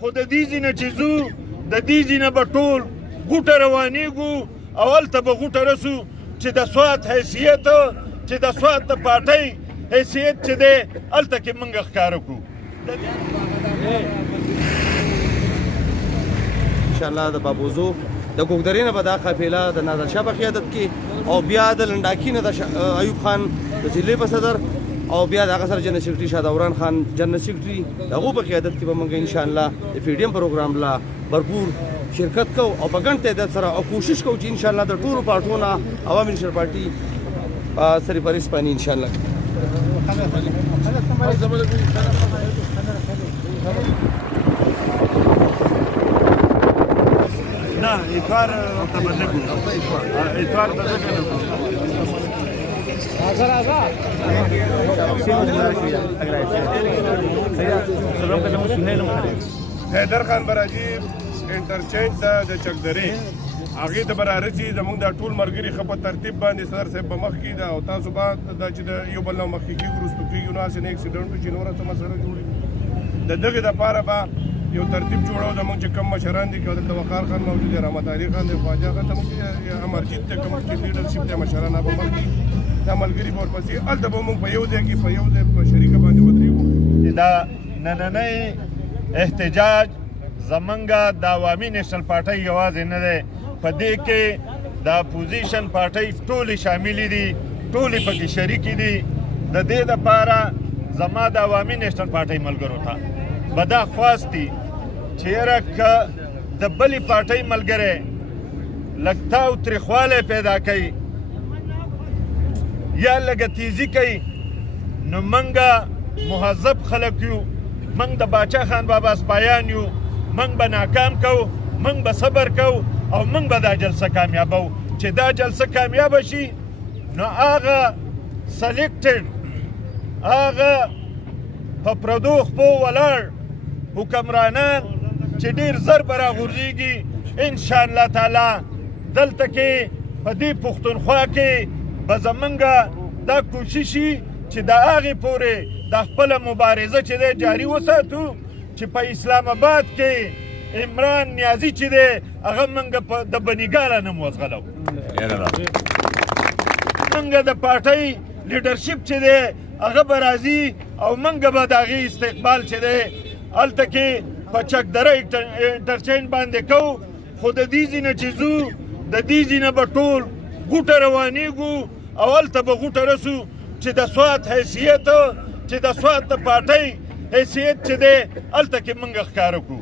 خو د دې ځای نه چې ځو د دې ځای نه به ټول غوټه روانېږو او هلته به غوټه رسو چې د سوات حیثیت چې د سوات د پارټۍ حیثیت چې دی هلته کې موږ ښکاره کړو انشاءالله د بابوزو د کوکدرې نه به دا قافله د نادرشاه په قیادت کې او بیا د لنډاکي نه د ایوب خان د ضلعې په صدر او بیا د هغه سره جنرال سیکرټري شادوران خان جنرال سیکرټري د هغو په قیادت کې به موږ انشاءالله د PDM پروګرام لا भरपूर शिरकत को और बगन तादाद सर और कोशिश को इंशाल्लाह द टूर पार्टों ना अवामी नेशनल पार्टी सरी परिस पानी इंशाल्लाह ना इतवार तबल्लुग इतवार हैदर खान बराजी انټرچینج د چکدرې هغې ته به رارسي زموږ دا ټول ملګري ښه په ترتیب باندې صدر صاحب به مخکې ده او تاسو به دا چې د یو بل نه مخکې کېږو وروستو کېږو نو هسې نه اکسیډنټ چې نوره څه مسله جوړي د دغې دپاره به یو ترتیب جوړو زموږ چې کوم مشران دي که دلته وقار خان موجود دی رحمت علي خان دی خواجه خان زموږ امرجیت دی کوم چې لیډرشپ دی مشران به ملګري دا ملګري به ورپسې هلته به موږ په یو ځای کې په یو ځای په شریکه باندې ودرېږو چې دا نننی احتجاج زمونږه د عوامي نیشنل پارټۍ یوازې نه دی په دې کې د اپوزیشن پارټۍ ټولې شاملې دي ټولې پکې شریکې دي د دې دپاره زما د عوامي نیشنل پارټۍ ملګرو ته به دا خواست دي چې یاره که د بلې پارټۍ ملګری لږ تاوتریخوالی پیدا کوي یا لږه تیزي کوي نو موږ مهذب خلک یو موږ د باچا خان بابا سپایان یو موږ به ناکام کوو موږ به صبر کوو او موږ به دا جلسه کامیابو چې دا جلسه کامیابه شي نو هغه سلیکټډ هغه په پردو خپو ولاړ حکمرانان چې ډېر زر به راغورځېږي انشاءالله تعالی دلته کې په دې پښتونخوا کې به زموږ دا کوشش وي چې د هغې پورې د خپله مبارزه چې دی جاري وساتو چې په اسلام آباد کې عمران نیازي چې دی هغه موږ د بنیګاله نوم وزغلو موږ د پارټۍ لیډرشپ چې دی هغه به راځي او موږ به د هغې استقبال چې دی هلته کې په چکدره انټرچینج باندې کوو خو د دې ځای نه چې ځو د دې ځای نه به ټول غوټه روانېږو او هلته به غوټه رسو چې د سوات حیثیت چې د سوات د پارټۍ حیثیت چې دی هلته کې موږ ښکاره کړو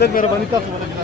لږ مهرباني تاسو ولګي